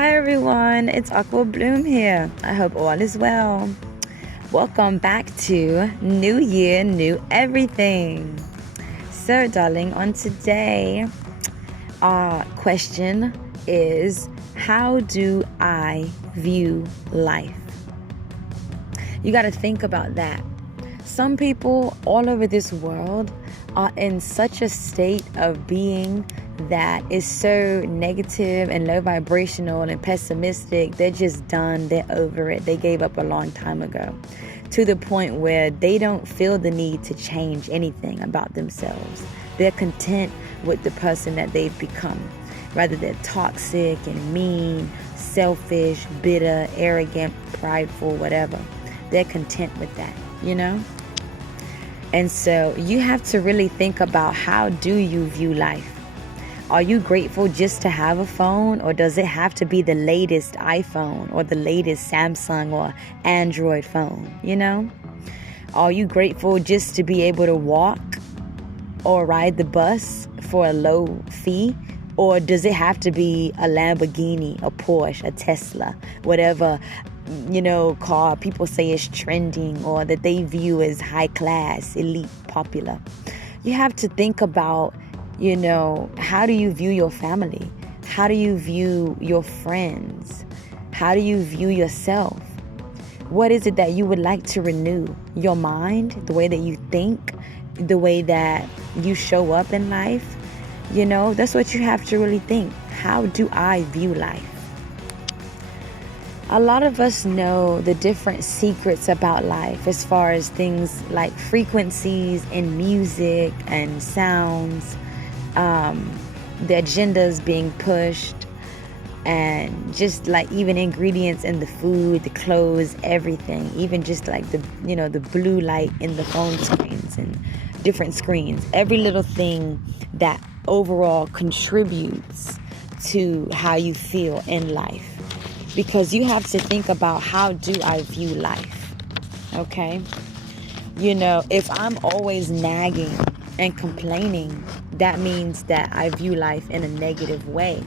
Hi everyone, it's Aqua Bloom here. I hope all is well. Welcome back to New Year, New Everything. So darling, on today, our question is, how do I view life? You got to think about that. Some people all over this world are in such a state of being that is so negative and low vibrational and pessimistic. They're just done. They're over it. They gave up a long time ago, to the point where they don't feel the need to change anything about themselves. They're content with the person that they've become. Rather, they're toxic and mean, selfish, bitter, arrogant, prideful, whatever. They're content with that, you know? And so you have to really think about, how do you view life? Are you grateful just to have a phone, or does it have to be the latest iPhone or the latest Samsung or Android phone, you know? Are you grateful just to be able to walk or ride the bus for a low fee? Or does it have to be a Lamborghini, a Porsche, a Tesla, whatever, car people say is trending or that they view as high class, elite, popular? You have to think about, how do you view your family? How do you view your friends? How do you view yourself? What is it that you would like to renew? Your mind, the way that you think, the way that you show up in life? That's what you have to really think. How do I view life? A lot of us know the different secrets about life, as far as things like frequencies in music and sounds, the agendas being pushed, and just like even ingredients in the food, the clothes, everything, even just like the blue light in the phone screens and different screens, every little thing that overall contributes to how you feel in life. Because you have to think about, how do I view life? Okay? If I'm always nagging and complaining, that means that I view life in a negative way.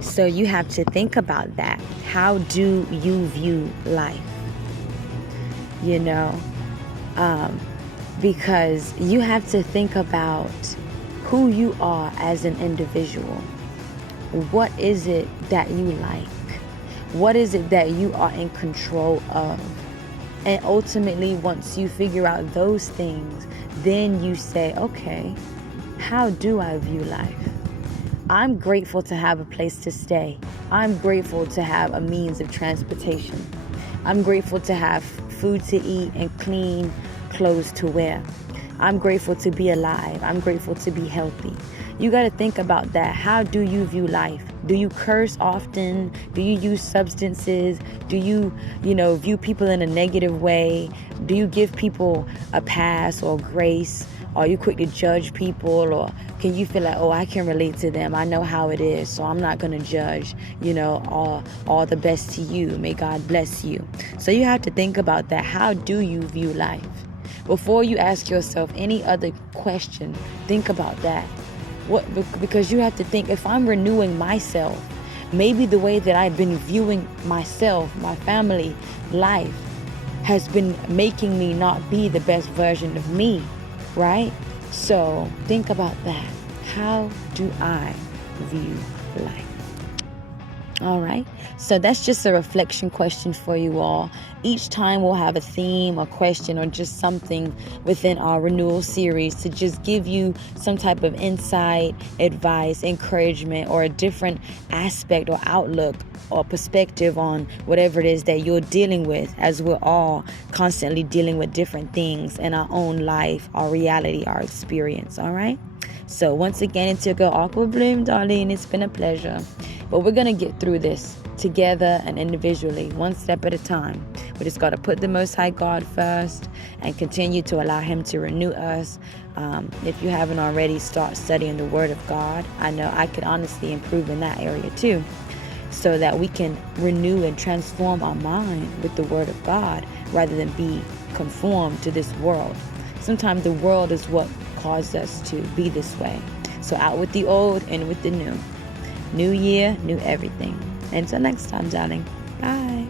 So you have to think about that. How do you view life? Because you have to think about who you are as an individual. What is it that you like? What is it that you are in control of? And ultimately, once you figure out those things, then you say, okay, how do I view life? I'm grateful to have a place to stay. I'm grateful to have a means of transportation. I'm grateful to have food to eat and clean clothes to wear. I'm grateful to be alive. I'm grateful to be healthy. You got to think about that. How do you view life? Do you curse often? Do you use substances? Do you, view people in a negative way? Do you give people a pass or grace? Are you quick to judge people? Or can you feel like, oh, I can relate to them. I know how it is, so I'm not going to judge. All the best to you. May God bless you. So you have to think about that. How do you view life? Before you ask yourself any other question, think about that. Because you have to think, if I'm renewing myself, maybe the way that I've been viewing myself, my family, life, has been making me not be the best version of me, right? So think about that. How do I view life? All right. So that's just a reflection question for you all. Each time we'll have a theme or question or just something within our renewal series to just give you some type of insight, advice, encouragement, or a different aspect or outlook or perspective on whatever it is that you're dealing with, as we're all constantly dealing with different things in our own life, our reality, our experience. All right. So once again, it's your girl Aqua Bloom, darling. It's been a pleasure. But we're going to get through this together and individually, one step at a time. We just got to put the Most High God first and continue to allow Him to renew us. If you haven't already, start studying the Word of God. I know I could honestly improve in that area too, so that we can renew and transform our mind with the Word of God rather than be conformed to this world. Sometimes the world is what caused us to be this way. So out with the old and with the new. New year, new everything. Until next time, darling. Bye.